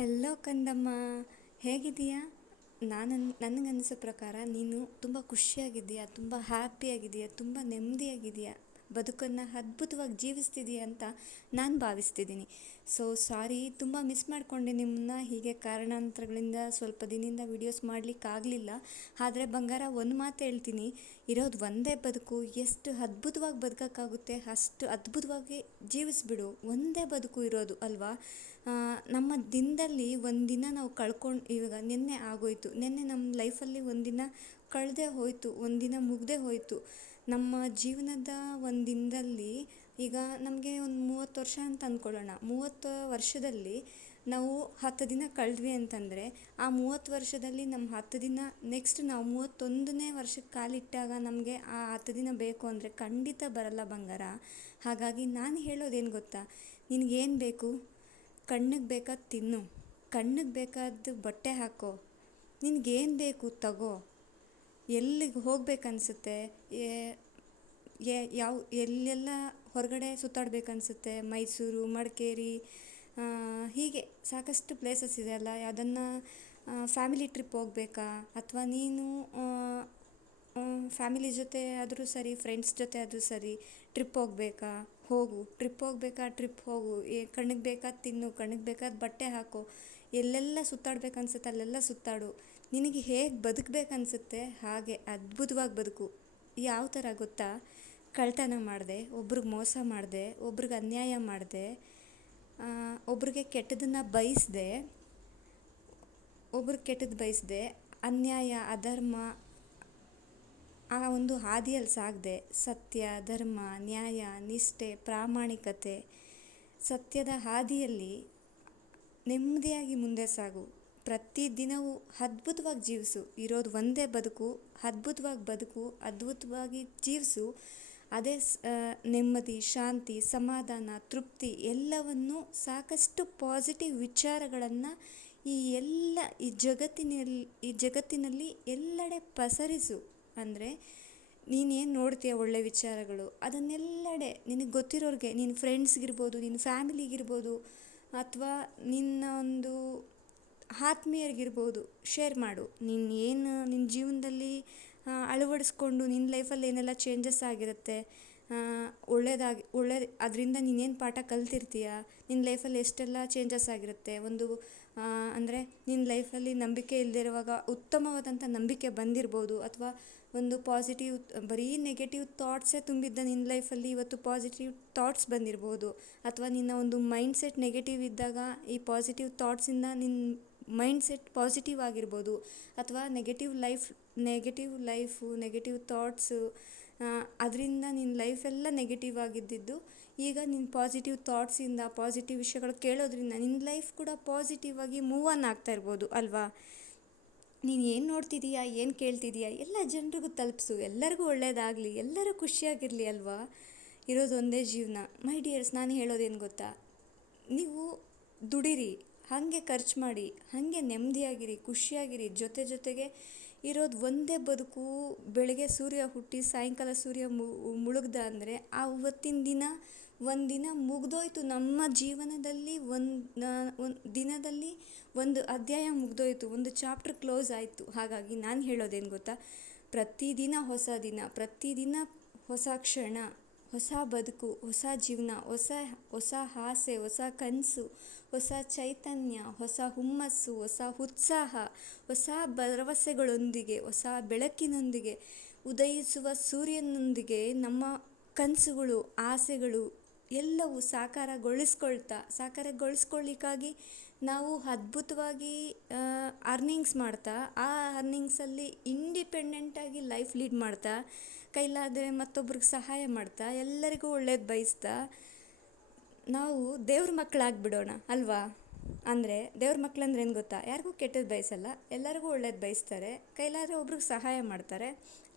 Hello ಕಂದಮ್ಮ, ಹೇಗಿದ್ದೀಯಾ? ನನಗನ್ನಿಸೋ ಪ್ರಕಾರ ನೀನು ತುಂಬ ಖುಷಿಯಾಗಿದ್ದೀಯಾ, ತುಂಬ ಹ್ಯಾಪಿಯಾಗಿದ್ದೀಯಾ, ತುಂಬ ನೆಮ್ಮದಿಯಾಗಿದ್ದೀಯಾ, ಬದುಕನ್ನು ಅದ್ಭುತವಾಗಿ ಜೀವಿಸ್ತಿದೀಯ ಅಂತ ನಾನು ಭಾವಿಸ್ತಿದ್ದೀನಿ. ಸಾರಿ, ತುಂಬ ಮಿಸ್ ಮಾಡಿಕೊಂಡೆ ನಿಮ್ಮನ್ನ. ಹೀಗೆ ಕಾರಣಾಂತರಗಳಿಂದ ಸ್ವಲ್ಪ ದಿನದಿಂದ ವೀಡಿಯೋಸ್ ಮಾಡಲಿಕ್ಕಾಗಲಿಲ್ಲ. ಆದರೆ ಬಂಗಾರ, ಒಂದು ಮಾತು ಹೇಳ್ತೀನಿ, ಇರೋದು ಒಂದೇ ಬದುಕು. ಎಷ್ಟು ಅದ್ಭುತವಾಗಿ ಬದುಕೋಕ್ಕಾಗುತ್ತೆ ಅಷ್ಟು ಅದ್ಭುತವಾಗಿ ಜೀವಿಸ್ಬಿಡು. ಒಂದೇ ಬದುಕು ಇರೋದು ಅಲ್ವಾ? ನಮ್ಮ ದಿನದಲ್ಲಿ ಒಂದಿನ ನಾವು ಇವಾಗ ನಿನ್ನೆ ಆಗೋಯ್ತು, ನಿನ್ನೆ ನಮ್ಮ ಲೈಫಲ್ಲಿ ಒಂದಿನ ಕಳೆದೇ ಹೋಯಿತು, ಒಂದಿನ ಮುಗ್ದೇ ಹೋಯಿತು. ನಮ್ಮ ಜೀವನದ ಒಂದು ದಿನದಲ್ಲಿ ಈಗ ನಮಗೆ ಒಂದು 30 ವರ್ಷ ಅಂತ ಅಂದ್ಕೊಳ್ಳೋಣ. 30 ವರ್ಷದಲ್ಲಿ ನಾವು 10 ದಿನ ಕಳೆದ್ವಿ ಅಂತಂದರೆ, ಆ 30 ವರ್ಷದಲ್ಲಿ ನಮ್ಮ 10 ದಿನ ನೆಕ್ಸ್ಟ್ ನಾವು 31ನೇ ವರ್ಷಕ್ಕೆ ಕಾಲಿಟ್ಟಾಗ ನಮಗೆ ಆ 10 ದಿನ ಬೇಕು ಅಂದರೆ ಖಂಡಿತ ಬರಲ್ಲ ಬಂಗಾರ. ಹಾಗಾಗಿ ನಾನು ಹೇಳೋದೇನು ಗೊತ್ತಾ, ನಿನಗೇನು ಬೇಕು? ಕಣ್ಣಿಗೆ ಬೇಕಾದ ತಿನ್ನು, ಕಣ್ಣಿಗೆ ಬೇಕಾದ ಬಟ್ಟೆ ಹಾಕೋ, ನಿನಗೇನು ಬೇಕು ತಗೋ. ಎಲ್ಲಿಗೆ ಹೋಗ್ಬೇಕನ್ಸುತ್ತೆ, ಎಲ್ಲೆಲ್ಲ ಹೊರಗಡೆ ಸುತ್ತಾಡಬೇಕನ್ಸುತ್ತೆ, ಮೈಸೂರು, ಮಡಿಕೇರಿ, ಹೀಗೆ ಸಾಕಷ್ಟು ಪ್ಲೇಸಸ್ ಇದೆ ಅಲ್ಲ. ಯಾವುದನ್ನು ಫ್ಯಾಮಿಲಿ ಟ್ರಿಪ್ ಹೋಗಬೇಕಾ, ಅಥವಾ ನೀನು ಫ್ಯಾಮಿಲಿ ಜೊತೆ ಆದರೂ ಸರಿ, ಫ್ರೆಂಡ್ಸ್ ಜೊತೆ ಆದರೂ ಸರಿ ಟ್ರಿಪ್ ಹೋಗಬೇಕಾ, ಹೋಗು. ಟ್ರಿಪ್ ಹೋಗಬೇಕಾ, ಟ್ರಿಪ್ ಹೋಗು. ಕಣ್ಣಿಗೆ ಬೇಕಾದ ತಿನ್ನು, ಕಣ್ಣಿಗೆ ಬೇಕಾದ ಬಟ್ಟೆ ಹಾಕೋ. ಎಲ್ಲೆಲ್ಲ ಸುತ್ತಾಡ್ಬೇಕನ್ಸುತ್ತೆ ಅಲ್ಲೆಲ್ಲ ಸುತ್ತಾಡು. ನಿನಗೆ ಹೇಗೆ ಬದುಕಬೇಕನ್ಸುತ್ತೆ ಹಾಗೆ ಅದ್ಭುತವಾಗಿ ಬದುಕು. ಯಾವ ಥರ ಗೊತ್ತಾ? ಕಳ್ತನ ಮಾಡಿದೆ, ಒಬ್ರಿಗೆ ಮೋಸ ಮಾಡಿದೆ, ಒಬ್ರಿಗೆ ಅನ್ಯಾಯ ಮಾಡಿದೆ, ಒಬ್ರಿಗೆ ಕೆಟ್ಟದನ್ನು ಬಯಸಿದೆ, ಅನ್ಯಾಯ, ಅಧರ್ಮ, ಆ ಒಂದು ಹಾದಿಯಲ್ಲಿ ಸಾಗದೆ ಸತ್ಯ, ಧರ್ಮ, ನ್ಯಾಯ, ನಿಷ್ಠೆ, ಪ್ರಾಮಾಣಿಕತೆ, ಸತ್ಯದ ಹಾದಿಯಲ್ಲಿ ನೆಮ್ಮದಿಯಾಗಿ ಮುಂದೆ ಸಾಗು. ಪ್ರತಿದಿನವೂ ಅದ್ಭುತವಾಗಿ ಜೀವಿಸು. ಇರೋದು ಒಂದೇ ಬದುಕು, ಅದ್ಭುತವಾಗಿ ಜೀವಿಸು. ಅದೇ ನೆಮ್ಮದಿ, ಶಾಂತಿ, ಸಮಾಧಾನ, ತೃಪ್ತಿ ಎಲ್ಲವನ್ನು, ಸಾಕಷ್ಟು ಪಾಸಿಟಿವ್ ವಿಚಾರಗಳನ್ನು ಈ ಜಗತ್ತಿನಲ್ಲಿ ಎಲ್ಲೆಡೆ ಪಸರಿಸು. ಅಂದರೆ ನೀನೇನು ನೋಡ್ತೀಯ ಒಳ್ಳೆ ವಿಚಾರಗಳು, ಅದನ್ನೆಲ್ಲೆಡೆ ನಿನಗೆ ಗೊತ್ತಿರೋರಿಗೆ, ನಿನ್ನ ಫ್ರೆಂಡ್ಸ್ಗಿರ್ಬೋದು, ನಿನ್ನ ಫ್ಯಾಮಿಲಿಗಿರ್ಬೋದು, ಅಥವಾ ನಿನ್ನ ಒಂದು ಆತ್ಮೀಯರಿಗಿರ್ಬೋದು ಶೇರ್ ಮಾಡು. ನಿನ್ನ ಜೀವನದಲ್ಲಿ ಅಳವಡಿಸ್ಕೊಂಡು ನಿನ್ನ ಲೈಫಲ್ಲಿ ಏನೆಲ್ಲ ಚೇಂಜಸ್ ಆಗಿರುತ್ತೆ, ಅದರಿಂದ ನೀನೇನು ಪಾಠ ಕಲ್ತಿರ್ತೀಯ, ನಿನ್ನ ಲೈಫಲ್ಲಿ ಎಷ್ಟೆಲ್ಲ ಚೇಂಜಸ್ ಆಗಿರುತ್ತೆ. ಅಂದರೆ ನಿನ್ನ ಲೈಫಲ್ಲಿ ನಂಬಿಕೆ ಇಲ್ಲದೆ ಇರುವಾಗ ಉತ್ತಮವಾದಂಥ ನಂಬಿಕೆ ಬಂದಿರ್ಬೋದು, ಅಥವಾ ಒಂದು ಪಾಸಿಟಿವ್, ಬರೀ ನೆಗೆಟಿವ್ ಥಾಟ್ಸೇ ತುಂಬಿದ್ದ ನಿನ್ನ ಲೈಫಲ್ಲಿ ಇವತ್ತು ಪಾಸಿಟಿವ್ ಥಾಟ್ಸ್ ಬಂದಿರ್ಬೋದು. ಅಥವಾ ನಿನ್ನ ಒಂದು ಮೈಂಡ್ಸೆಟ್ ನೆಗೆಟಿವ್ ಇದ್ದಾಗ ಈ ಪಾಸಿಟಿವ್ ಥಾಟ್ಸಿಂದ ನಿನ್ನ ಮೈಂಡ್ಸೆಟ್ ಪಾಸಿಟಿವ್ ಆಗಿರ್ಬೋದು. ಅಥವಾ ನೆಗೆಟಿವ್ ಲೈಫು, ನೆಗೆಟಿವ್ ಥಾಟ್ಸು, ಅದರಿಂದ ನಿನ್ನ ಲೈಫೆಲ್ಲ ನೆಗೆಟಿವ್ ಆಗಿದ್ದಿದ್ದು ಈಗ ನಿನ್ನ ಪಾಸಿಟಿವ್ ಥಾಟ್ಸಿಂದ, ಪಾಸಿಟಿವ್ ವಿಷಯಗಳು ಕೇಳೋದ್ರಿಂದ ನಿನ್ನ ಲೈಫ್ ಕೂಡ ಪಾಸಿಟಿವ್ ಆಗಿ ಮೂವ್ ಆನ್ ಆಗ್ತಾ ಇರ್ಬೋದು ಅಲ್ವಾ? ನೀನು ಏನು ನೋಡ್ತಿದ್ದೀಯಾ, ಏನು ಕೇಳ್ತಿದ್ದೀಯಾ ಎಲ್ಲ ಜನರಿಗೂ ತಲುಪಿಸು. ಎಲ್ಲರಿಗೂ ಒಳ್ಳೆಯದಾಗಲಿ, ಎಲ್ಲರೂ ಖುಷಿಯಾಗಿರಲಿ ಅಲ್ವಾ? ಇರೋದು ಒಂದೇ ಜೀವನ. ಮೈ ಡಿಯರ್ಸ್, ನಾನು ಹೇಳೋದೇನು ಗೊತ್ತಾ, ನೀವು ದುಡಿರಿ, ಹಾಗೆ ಖರ್ಚು ಮಾಡಿ, ಹಾಗೆ ನೆಮ್ಮದಿಯಾಗಿರಿ, ಖುಷಿಯಾಗಿರಿ. ಜೊತೆಗೆ ಇರೋದು ಒಂದೇ ಬದುಕು. ಬೆಳಗ್ಗೆ ಸೂರ್ಯ ಹುಟ್ಟಿ ಸಾಯಂಕಾಲ ಸೂರ್ಯ ಮುಳುಗ್ದ ಅಂದರೆ ಒಂದಿನ ಮುಗ್ದೋಯ್ತು. ನಮ್ಮ ಜೀವನದಲ್ಲಿ ಒಂದು ದಿನದಲ್ಲಿ ಒಂದು ಅಧ್ಯಾಯ ಮುಗ್ದೋಯ್ತು, ಒಂದು ಚಾಪ್ಟರ್ ಕ್ಲೋಸ್ ಆಯಿತು. ಹಾಗಾಗಿ ನಾನು ಹೇಳೋದೇನು ಗೊತ್ತಾ, ಪ್ರತಿದಿನ ಹೊಸ ದಿನ, ಪ್ರತಿದಿನ ಹೊಸ ಕ್ಷಣ, ಹೊಸ ಬದುಕು, ಹೊಸ ಜೀವನ, ಹೊಸ ಆಸೆ, ಹೊಸ ಕನಸು, ಹೊಸ ಚೈತನ್ಯ, ಹೊಸ ಹುಮ್ಮಸ್ಸು, ಹೊಸ ಉತ್ಸಾಹ, ಹೊಸ ಭರವಸೆಗಳೊಂದಿಗೆ, ಹೊಸ ಬೆಳಕಿನೊಂದಿಗೆ, ಉದಯಿಸುವ ಸೂರ್ಯನೊಂದಿಗೆ ನಮ್ಮ ಕನಸುಗಳು, ಆಸೆಗಳು ಎಲ್ಲವೂ ಸಾಕಾರಗೊಳಿಸ್ಕೊಳ್ಳಿಕ್ಕಾಗಿ ನಾವು ಅದ್ಭುತವಾಗಿ ಅರ್ನಿಂಗ್ಸ್ ಮಾಡ್ತಾ, ಆ ಅರ್ನಿಂಗ್ಸಲ್ಲಿ ಇಂಡಿಪೆಂಡೆಂಟಾಗಿ ಲೈಫ್ ಲೀಡ್ ಮಾಡ್ತಾ, ಕೈಲಾದರೆ ಮತ್ತೊಬ್ರಿಗೆ ಸಹಾಯ ಮಾಡ್ತಾ, ಎಲ್ಲರಿಗೂ ಒಳ್ಳೇದು ಬಯಸ್ತಾ ನಾವು ದೇವ್ರ ಮಕ್ಕಳಾಗ್ಬಿಡೋಣ ಅಲ್ವಾ? ಅಂದರೆ ದೇವ್ರ ಮಕ್ಕಳಂದ್ರೆ ಏನು ಗೊತ್ತಾ, ಯಾರಿಗೂ ಕೆಟ್ಟದ್ದು ಬಯಸಲ್ಲ, ಎಲ್ಲರಿಗೂ ಒಳ್ಳೇದು ಬಯಸ್ತಾರೆ, ಕೈಲಾದರೆ ಒಬ್ರಿಗೆ ಸಹಾಯ ಮಾಡ್ತಾರೆ,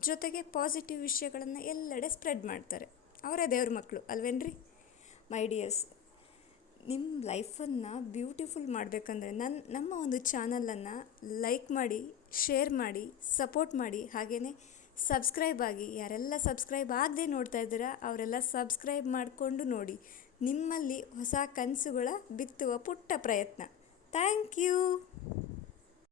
ಜೊತೆಗೆ ಪಾಸಿಟಿವ್ ವಿಷಯಗಳನ್ನು ಎಲ್ಲೆಡೆ ಸ್ಪ್ರೆಡ್ ಮಾಡ್ತಾರೆ. ಅವರೇ ದೇವ್ರ ಮಕ್ಕಳು ಅಲ್ವೇನ್ರಿ? ಮೈ ಡಿಯರ್ಸ್, ನಿಮ್ಮ ಲೈಫನ್ನು ಬ್ಯೂಟಿಫುಲ್ ಮಾಡಬೇಕಂದ್ರೆ ನಮ್ಮ ಒಂದು ಚಾನಲನ್ನು ಲೈಕ್ ಮಾಡಿ, ಶೇರ್ ಮಾಡಿ, ಸಪೋರ್ಟ್ ಮಾಡಿ, ಹಾಗೆಯೇ ಸಬ್ಸ್ಕ್ರೈಬ್ ಆಗಿ. ಯಾರೆಲ್ಲ ಸಬ್ಸ್ಕ್ರೈಬ್ ಆಗದೆ ನೋಡ್ತಾ ಇದ್ದೀರಾ ಅವರೆಲ್ಲ ಸಬ್ಸ್ಕ್ರೈಬ್ ಮಾಡಿಕೊಂಡು ನೋಡಿ. ನಿಮ್ಮಲ್ಲಿ ಹೊಸ ಕನಸುಗಳ ಬಿತ್ತುವ ಪುಟ್ಟ ಪ್ರಯತ್ನ. Thank you.